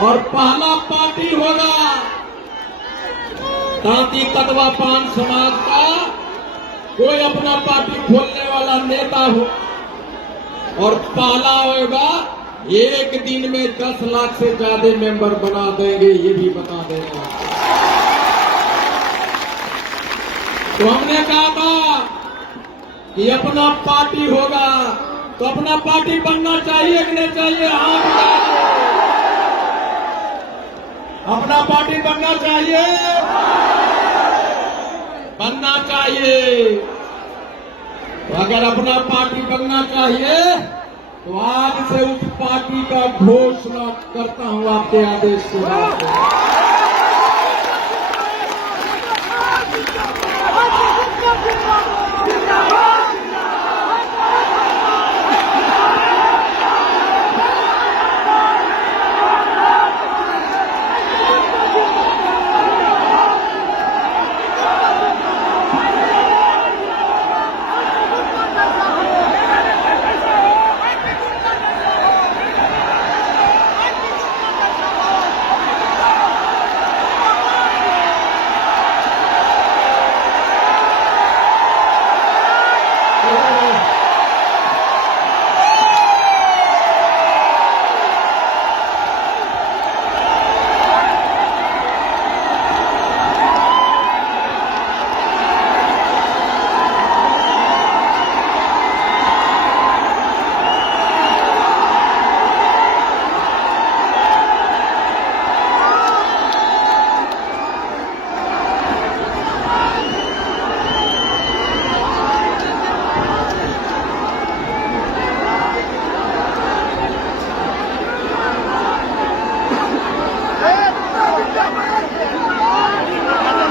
और पहला पार्टी होगा तांती तत्वा पान समाज का कोई अपना पार्टी खोलने वाला नेता हो, और पहला होगा एक दिन में 10 लाख से ज्यादा मेंबर बना देंगे, ये भी बता देगा। तो हमने कहा था कि अपना पार्टी होगा तो अपना पार्टी बनना चाहिए कि नहीं चाहिए? हाँ बताइए। अपना पार्टी बनना चाहिए, बनना चाहिए। तो अगर अपना पार्टी बनना चाहिए तो आज से उस पार्टी का घोषणा करता हूं आपके आदेश से।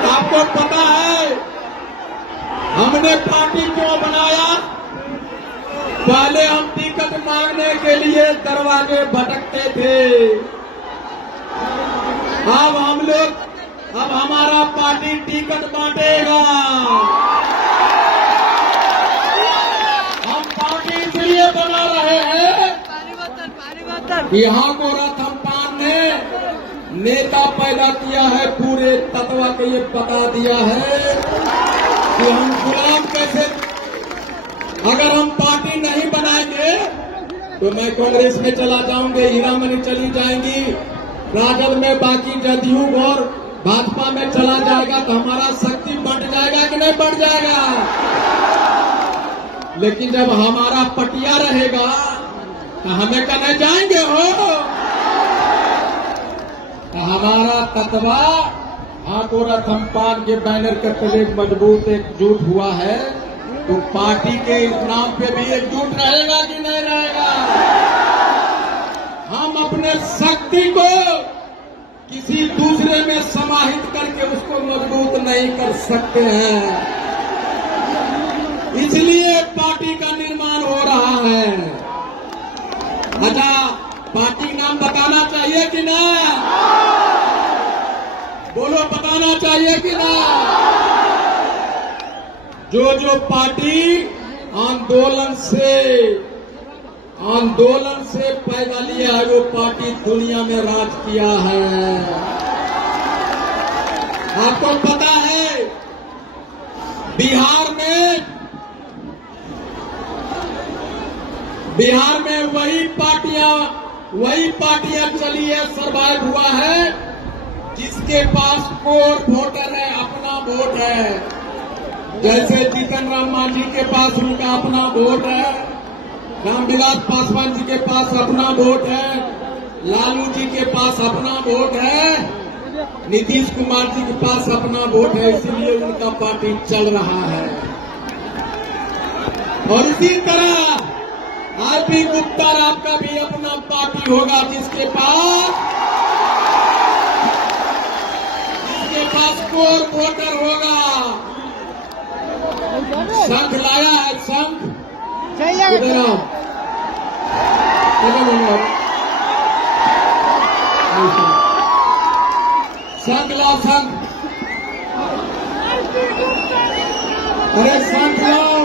आपको पता है हमने पार्टी क्यों बनाया? पहले हम टिकट मांगने के लिए दरवाजे भटकते थे। अब हमारा पार्टी टिकट बांटेगा। हम पार्टी इसलिए बना रहे हैं, यहाँ को रतनपाल ने नेता पैदा किया है, पूरे तत्वा को ये बता दिया है कि हम गुलाम कैसे। अगर हम पार्टी नहीं बनाएंगे तो मैं कांग्रेस में चला जाऊंगी, हीरामनी चली जाएंगी, राजद में, बाकी जदयू और भाजपा में चला जाएगा तो हमारा शक्ति बढ़ जाएगा कि नहीं बढ़ जाएगा? लेकिन जब हमारा पटिया रहेगा तो हमें कहने जाएंगे हो। हमारा तत्वा आकोरा थम्पान के बैनर के तले मजबूत एकजुट हुआ है, तो पार्टी के इस नाम पे भी एकजुट रहेगा कि नहीं रहेगा? हम अपने शक्ति को किसी दूसरे में समाहित करके उसको मजबूत नहीं कर सकते हैं, इसलिए पार्टी का निर्माण हो रहा है। अच्छा, पार्टी नाम बताना चाहिए कि ना? बोलो, बताना चाहिए कि ना? जो पार्टी आंदोलन से पैदा लिया है वो पार्टी दुनिया में राज किया है। आपको पता है बिहार में वही पार्टियां चली है, सरवाइव हुआ है, जिसके पास कोर वोटर है, अपना वोट है। जैसे जीतन राम मांझी के पास उनका अपना वोट है, रामविलास पासवान जी के पास अपना वोट है, लालू जी के पास अपना वोट है, नीतीश कुमार जी के पास अपना वोट है, इसलिए उनका पार्टी चल रहा है। और इसी तरह आरपी गुप्ता आपका भी अपना पार्टी होगा, जिसके पास कोर वोटर होगा। संघ लाया है, संघ संघ लाओ, संघ। अरे संघ लाओ।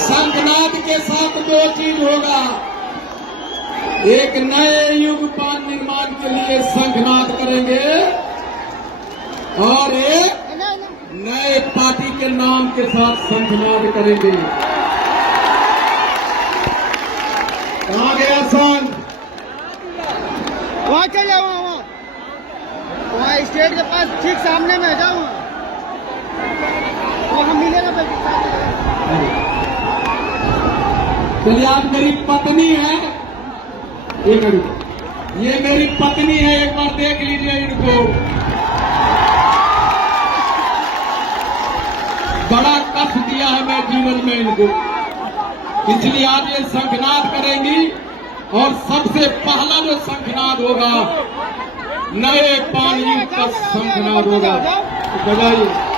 संघनाद के साथ दो चीज होगा, एक नए युग पान निर्माण के लिए शंखनाद करेंगे और एक नए पार्टी के नाम के साथ शंखनाद करेंगे। कहाँ गया शंख? वहाँ चल जाओ, वहाँ स्टेट के पास ठीक सामने में जाऊँ, वहाँ मिलेगा। चलिए, आप मेरी पत्नी है, एक मिनट, ये मेरी पत्नी है, एक बार देख लीजिए इनको। बड़ा कष्ट दिया है मैं जीवन में इनको, इसलिए आज ये शंखनाद करेंगी और सबसे पहला जो शंखनाद होगा नए पानी का शंखनाद होगा। बजाइए।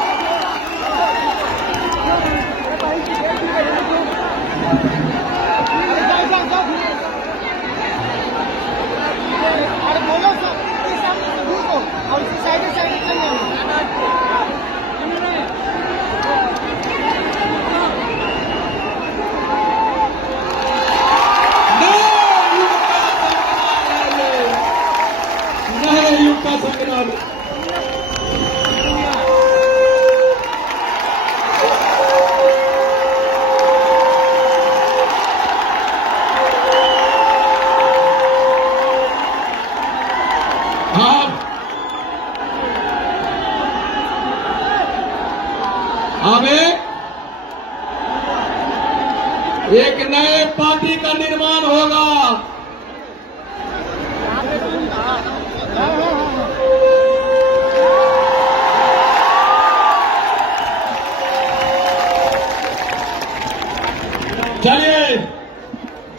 अब एक नए पार्टी का निर्माण होगा। चलिए,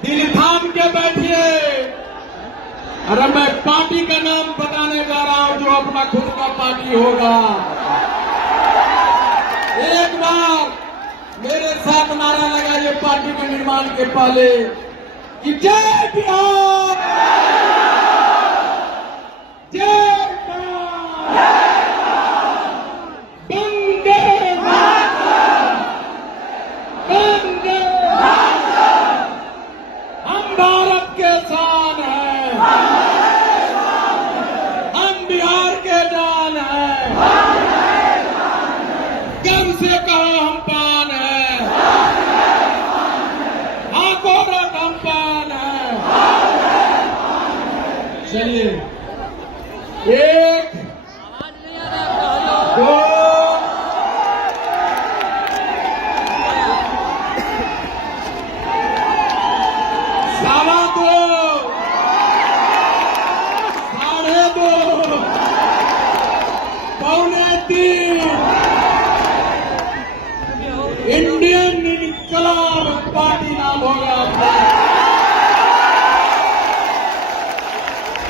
दिल थाम के बैठिए। अरे मैं पार्टी का नाम बताने जा रहा हूं जो अपना खुद का पार्टी होगा। एक बार मेरे साथ नारा लगाइए पार्टी के निर्माण के पहले कि जय बिहार, जय वंदे मातरम, वंदे मातरम। हम भारत के शान हैं, हम बिहार के जान हैं। गर्व से कहो हम पान है, आकोरक हम पान है। चलिए, एक, दो, सवा दो, साढ़े दो, पौने तीन। इंडियन इनकलाब पार्टी नाम होगा।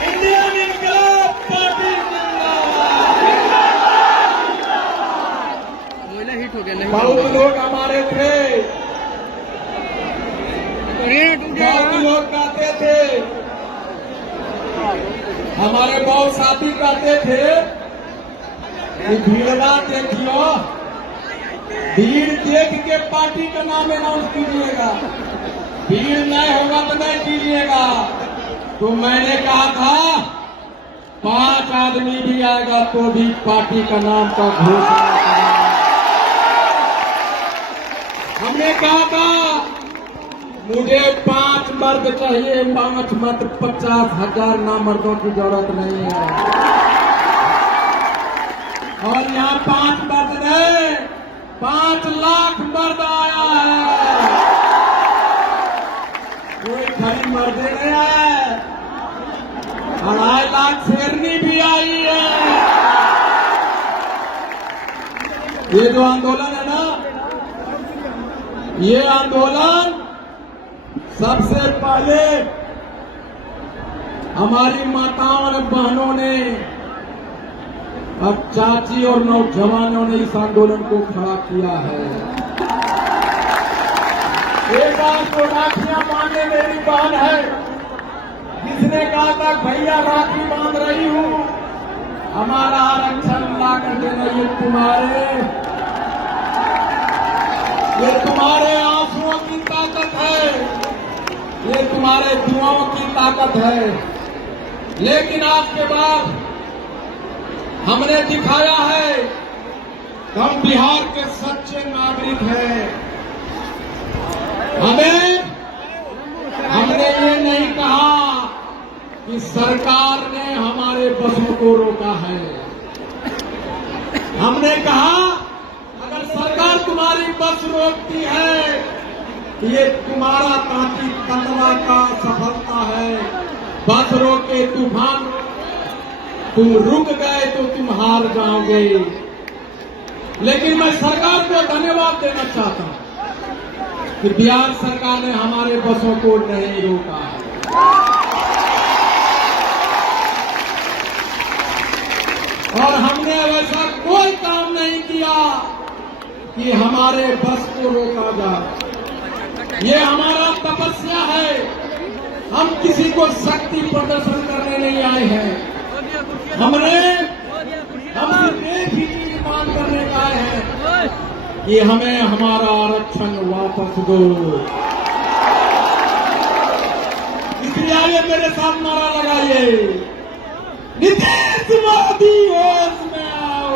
इंडियन इनकलाब पार्टी हिट हो गया। बहुत लोग हमारे थे, बहुत लोग कहते थे, हमारे बहुत साथी कहते थे कि भीड़वा देखियो, भीड़ देख के पार्टी का नाम अनाउंस कीजिएगा, भीड़ नहीं होगा तो नहीं कीजिएगा। तो मैंने कहा था 5 आदमी भी आएगा तो भी पार्टी का नाम का घोषणा करेंगे। हमने कहा था मुझे 5 मर्द चाहिए, 5 मर्द, 50,000 नामर्दों की जरूरत नहीं है। और यहाँ 5 मर्द नहीं, 5 लाख मर्द आया है। कोई खड़ी मर्द नहीं है, 2.5 लाख शेरनी भी आई है। ये जो आंदोलन है ना, ये आंदोलन सबसे पहले हमारी माताओं और बहनों ने, अब चाची और नौजवानों ने इस आंदोलन को खड़ा किया है। एक बार तो राखियां बांधने मेरी बहन है, जिसने कहा था भैया राखी बांध रही हूं, हमारा आरक्षण ला कर देना। ये तुम्हारे आंसुओं की ताकत है, ये तुम्हारे दुआओं की ताकत है। लेकिन आज के बाद हमने दिखाया है कि हम बिहार के सच्चे नागरिक हैं। हमने ये नहीं कहा कि सरकार ने हमारे बसों को रोका है। हमने कहा अगर सरकार तुम्हारी बस रोकती है ये तुम्हारा ताकि तत्वा का सफलता है। बस रोके तूफान तुम रुक गए तो तुम हार जाओगे। लेकिन मैं सरकार को धन्यवाद देना चाहता हूं कि बिहार सरकार ने हमारे बसों को नहीं रोका है। और हमने वैसा कोई काम नहीं किया कि हमारे बस को रोका जाए। ये हमारा तपस्या है। हम किसी को शक्ति प्रदर्शन करने नहीं आए हैं। हम सिर्फ एक ही चीज मांग करने का आए हैं कि हमें हमारा आरक्षण वापस दो। इसलिए आइए मेरे साथ नारा लगाइए, नीतीश मोदी होश में आओ,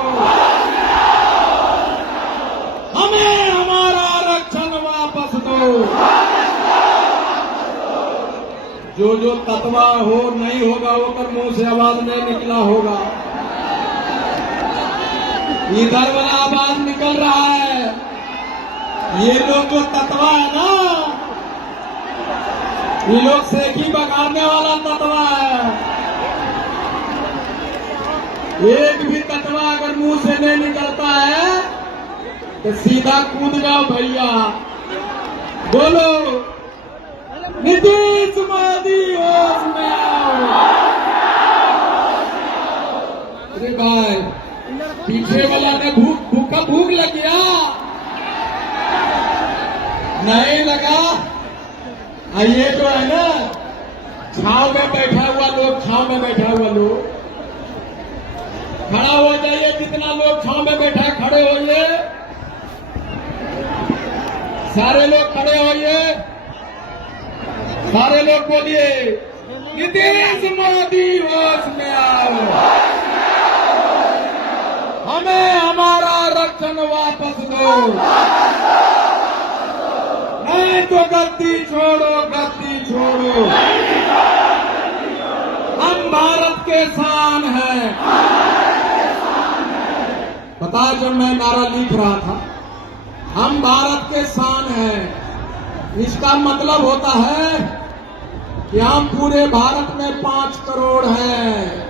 हमें हमारा आरक्षण वापस दो। जो तत्वा हो नहीं होगा वो कर मुंह से आवाज नहीं निकला होगा। इधर वाला आवाज निकल रहा है। ये लोग जो तत्वा है ना, ये लोग सेखी बगाड़ने वाला तत्वा है। एक भी तत्वा अगर मुंह से नहीं निकलता है तो सीधा कूद जाओ भैया। बोलो नीतीश मोदी होश में आओ। अरे भाई पीछे वाला ने भूख लग गया नहीं लगा। ये जो है ना छाव में बैठा हुआ लोग, छाव में बैठा हुआ लोग खड़ा हो जाइए। जितना लोग छाव में बैठा है खड़े होइए। सारे लोग खड़े होइए। सारे लोग बोलिए नीतीश मोदी होश में आओ, हमें हमारा आरक्षण वापस दो, नहीं तो गद्दी छोड़ो, गद्दी छोड़ो। हम भारत के शान हैं। पता जब मैं नारा लिख रहा था हम भारत के शान हैं, इसका मतलब होता है कि हम पूरे भारत में 5 करोड़ हैं।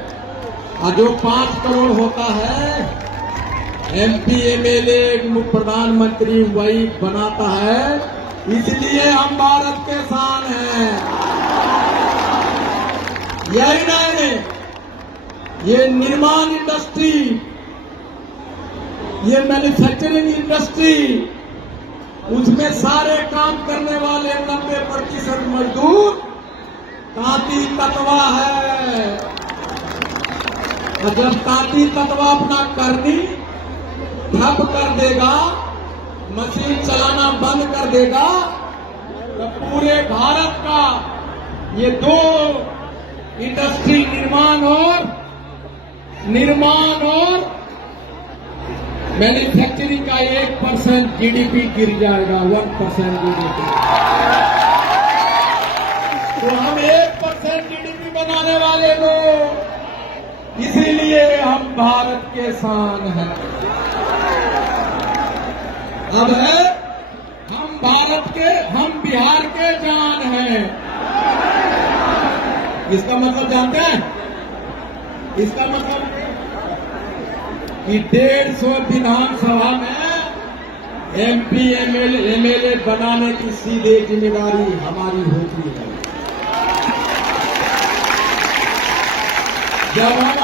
और जो 5 करोड़ होता है MP MLA प्रधानमंत्री वही बनाता है। इसलिए हम भारत के शान हैं। यही नहीं, ये निर्माण इंडस्ट्री, ये मैन्युफैक्चरिंग इंडस्ट्री, उसमें सारे काम करने वाले 90% मजदूर तांती तत्वा है। और जब तांती तत्वा अपना करनी ठप कर देगा, मशीन चलाना बंद कर देगा, तो पूरे भारत का ये 2 इंडस्ट्री निर्माण और मैन्युफैक्चरिंग का 1% GDP गिर जाएगा, 1% GDP। तो हम 1% GDP बनाने वाले लोग, इसीलिए हम भारत के शान हैं। अब है हम बिहार के जान हैं। इसका मतलब जानते हैं? इसका मतलब कि 150 विधानसभा में MP MLA बनाने की सीधे जिम्मेदारी हमारी होती है। जब हम